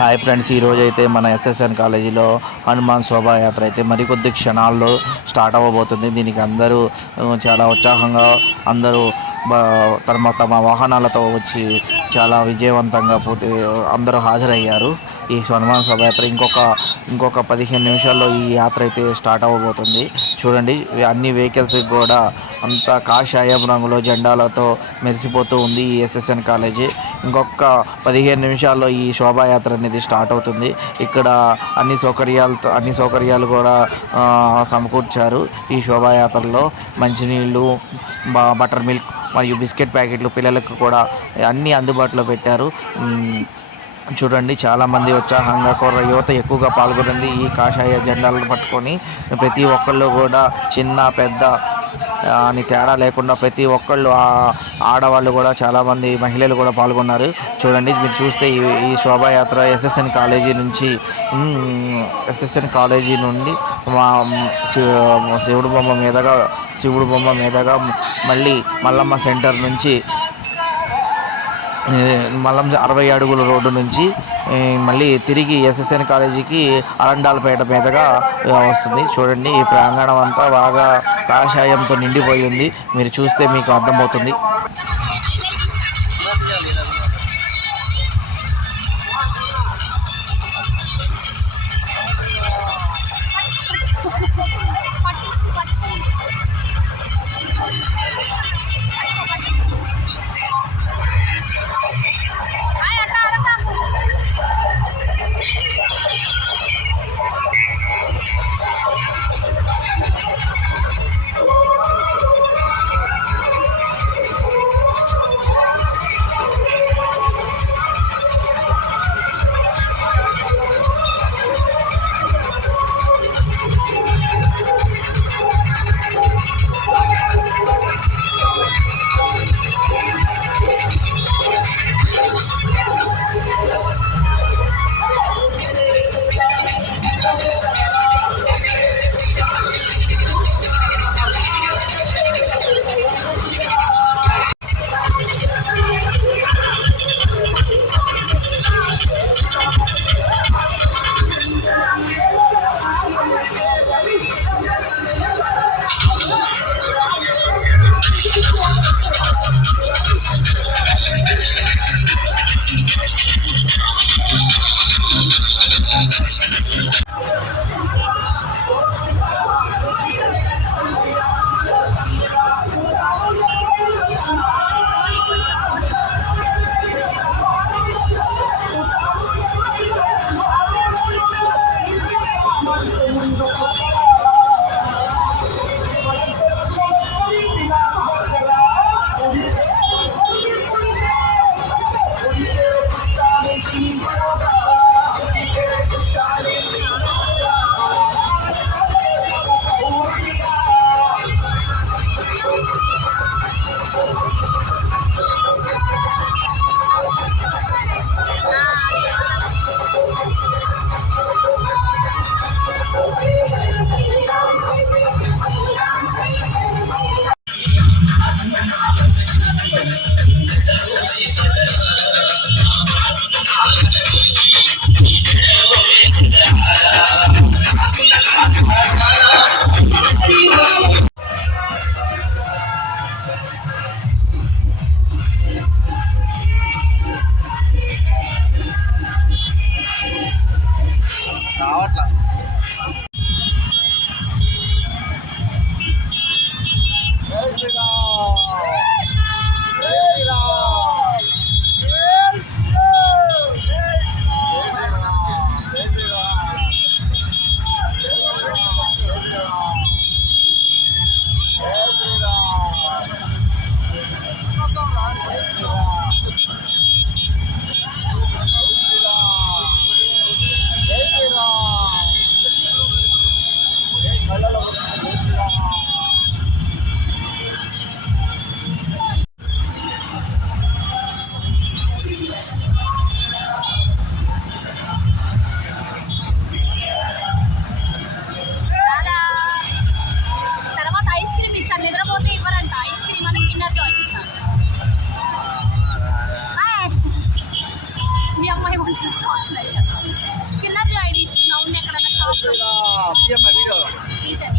Hi friends ఈరోజు అయితే మన ఎస్ఎస్ఎన్ కాలేజీలో హనుమాన్ శోభాయాత్ర అయితే మరికొద్ది క్షణాల్లో స్టార్ట్ అవ్వబోతుంది. దీనికి అందరూ చాలా ఉత్సాహంగా అందరూ తమ తమ వాహనాలతో వచ్చి చాలా విజయవంతంగా పూర్తి అందరూ హాజరయ్యారు. ఈ హనుమాన్ శోభాయాత్ర ఇంకొక ఇంకొక పదిహేను నిమిషాల్లో ఈ యాత్ర అయితే స్టార్ట్ అవ్వబోతుంది చూడండి అన్ని వెహికల్స్ కూడా అంతా కాషాయం రంగులో జెండాలతో మెరిసిపోతూ ఉంది ఈ ఎస్ఎస్ఎన్ కాలేజీ. ఇంకొక పదిహేను నిమిషాల్లో ఈ శోభాయాత్ర అనేది స్టార్ట్ అవుతుంది. ఇక్కడ అన్ని సౌకర్యాలతో అన్ని సౌకర్యాలు కూడా సమకూర్చారు. ఈ శోభాయాత్రలో మంచినీళ్ళు బటర్ మిల్క్ మరియు బిస్కెట్ ప్యాకెట్లు పిల్లలకు కూడా అన్నీ అందుబాటులో పెట్టారు. చూడండి చాలామంది ఉత్సాహంగా కుర్ర యువత ఎక్కువగా పాల్గొనింది. ఈ కాషాయ జెండాలను పట్టుకొని ప్రతి ఒక్కళ్ళు కూడా చిన్న పెద్ద అని తేడా లేకుండా ప్రతి ఒక్కళ్ళు ఆడవాళ్ళు కూడా చాలామంది మహిళలు కూడా పాల్గొన్నారు. చూడండి మీరు చూస్తే ఈ ఈ శోభాయాత్ర ఎస్ఎస్ఎన్ కాలేజీ నుంచి ఎస్ఎస్ఎన్ కాలేజీ నుండి మా శివుడు బొమ్మ మీదగా శివుడు బొమ్మ మీదగా మళ్ళీ మల్లమ్మ సెంటర్ నుంచి ఏ, మల్లం అరవై అడుగుల రోడ్డు నుంచి మళ్ళీ తిరిగి ఎస్ఎస్ఎన్ కాలేజీకి అరండాలపేట మీదుగా వస్తుంది. చూడండి ఈ ప్రాంగణం అంతా బాగా కాషాయంతో నిండిపోయింది మీరు చూస్తే మీకు అర్థమవుతుంది. 민족 Yeah.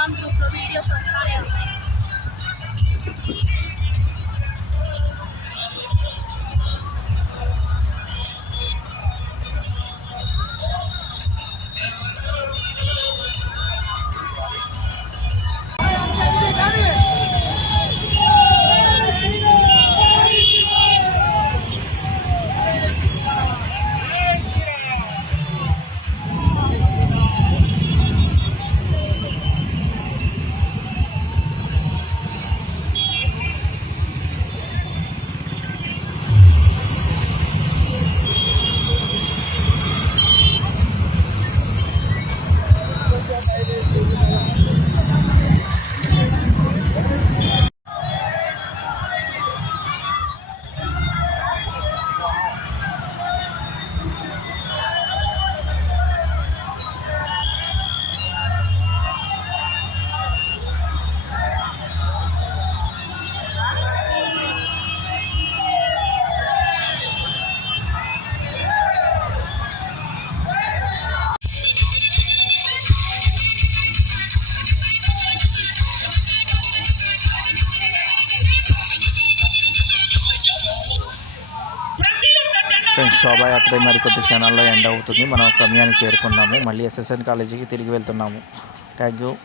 mandano un provvedimento a stare a me. Friends శోభాయాత్ర మరికొద్ది క్షణాల్లో ఎండ్ అవుతుంది. మనం గమ్యానికి చేరుకున్నాము. మళ్ళీ ఎస్ఎస్ఎన్ కాలేజీకి తిరిగి వెళ్తున్నాము. Thank you.